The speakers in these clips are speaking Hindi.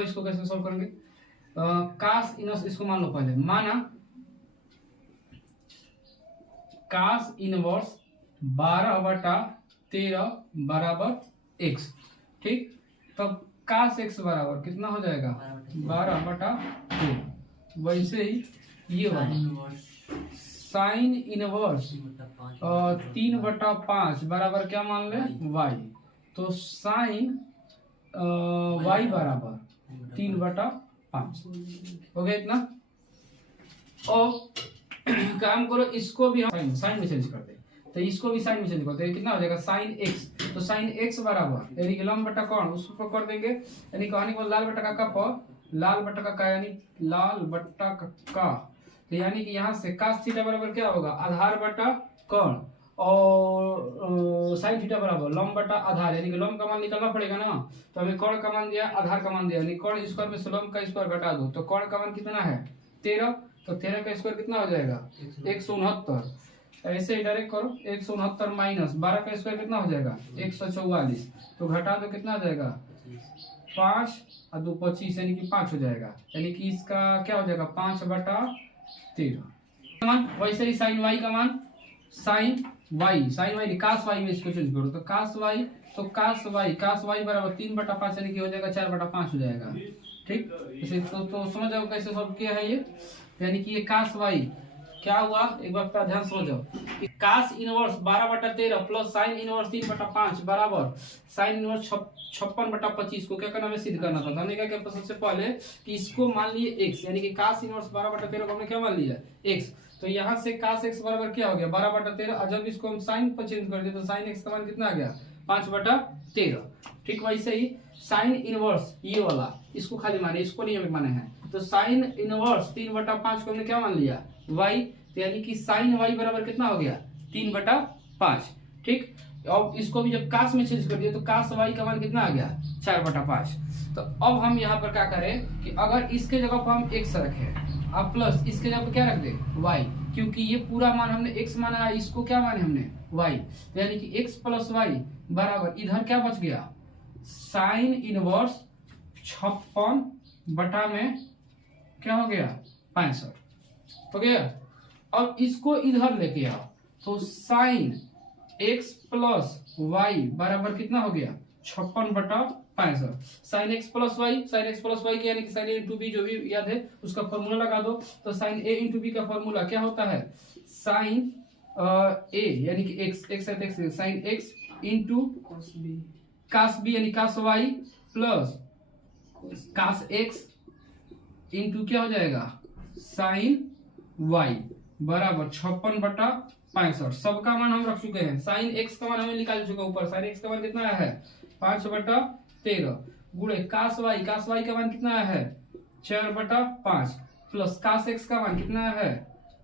देखो इसको कैसे सॉल्व करेंगे। कास इनवर्स इसको मान लो पहले, माना कास इनवर्स 12/13 बराबर x, ठीक। तब कास x बराबर कितना हो जाएगा 12/2। वैसे ही ये साइन इनवर्स 3/5 बराबर क्या मान ले y। तो साइन y बराबर 3/5 हो गया इतना। और काम करो इसको भी हम साइन में चेंज करते हैं, तो इसको भी साइन में चेंज करते हैं। कितना हो जाएगा साइन x, तो साइन x बराबर यानी कि लंब बटा कोण उसको कर देंगे, यानी कहानी को लाल बटा का पर लाल बटा का यानी लाल बटा का, तो यानी कि यहाँ से cos थीटा बराबर क्या होगा आधार बटा कोण, और साइन थीटा बराबर लंब बटा आधार, यानी कि लंब का मान निकालना पड़ेगा ना। तो हमें कोण का मान दिया, आधार का मान दिया, यानी कोण स्क्वायर में से लंब का स्क्वायर घटा दो, तो कोण का मान कितना है 13, तो 13 का स्क्वायर कितना हो जाएगा 169। ऐसे ही डायरेक्ट करो 169 माइनस 12 का स्क्वायर कितना हो जाएगा 144, तो घटा दो कितना हो जाएगा 5 और 2 25, यानी कि 5 हो जाएगा, यानी कि इसका क्या हो जाएगा 5/13। वैसे ही साइन वाई का मान साइन वाई कास वाई में इसको चेंज करो, तो कास वाई बराबर 3/5, यानी कि हो जाएगा 4/5 हो जाएगा, ठीक। इसे तो समझ जाओ कैसे सॉल्व किया है ये, यानी कि ये कास वाई क्या हुआ एक बार का ध्यान समझ जाओ। कास इनवर्स 12/13 प्लस साइन इनवर्स 3/5 बराबर साइन इनवर्स 56/25 को क्या करना हमें सिद्ध करना था। हमने क्या किया सबसे पहले कि इसको मान लिए x, यानी कि कास इनवर्स 12/13 को हमने क्या मान लिया x, तो यहाँ से कास x बराबर क्या हो गया 12/13, और जब इसको हम साइन पर चेंज कर दिए तो साइन x का मान कितना आ गया 5/13, ठीक। वैसे ही साइन इनवर्स ये वाला इसको खाली माने, इसको नहीं हमें माने हैं, तो साइन इनवर्स 3/5 को हमने क्या मान लिया y, तो यानी कि साइन y बराबर कितना हो गया 3/5, ठीक। अब इसको भी जब कास में चेंज कर दिया तो कास y का मान कितना आ गया 4/5। तो अब हम यहाँ पर क्या करें कि अगर इसके जगह पर हम x रखें अब प्लस इसके जगह पर क्या रख दे y, क्योंकि ये पूरा मान हमने x माना है, इसको क्या माने हमने y, तो यानी कि x प्लस y बराबर इधर क्या बच गया साइन इनवर्स 56 बटा में क्या हो गया 65 हो गया। अब इसको इधर लेके आओ, तो साइन x प्लस y बराबर कितना हो गया 56/65। साइन x प्लस वाई की यानी कि साइन a इंटू बी जो भी याद है उसका फॉर्मूला लगा दो, तो साइन a इंटू बी का फॉर्मूला क्या होता है साइन a यानी कि x sine x into cos b यानी cos y plus cos x into क्या हो जाएगा साइन y बराबर 56/65। सबका मान हम रख चुके हैं, साइन x का मान हमें निकाल चुके ऊपर, साइन x का मान कितना है 5/13 गुणे कास y का मान कितना है 4/5 प्लस कास x का मान कितना है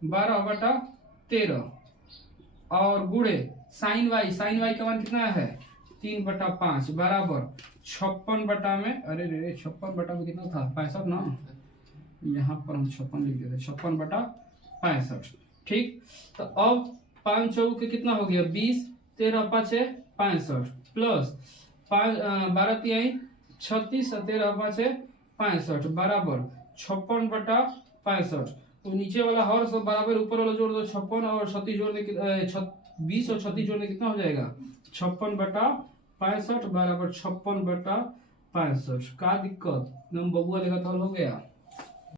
12/13 और गुणे साइन y का मान कितना है 3/5 बराबर 56 बटा में, अरे रे 56 बटा में कितना था 65 ना, यहाँ पर हम 56 लिख देते 56/65, ठीक। तो अब 5 चौक के कितना हो गया 20, 13 5 65 प्लस 12 3 36 13 5 65 बराबर 56/65। तो नीचे वाला हर सब बराबर ऊपर वाला जोड़ दो 56 और 36 जोड़ने 20 और 36 जोड़ने कितना हो जाएगा 56/65 बराबर 56/65। का दिक्कत नम बबुआ देखा तो हो गया।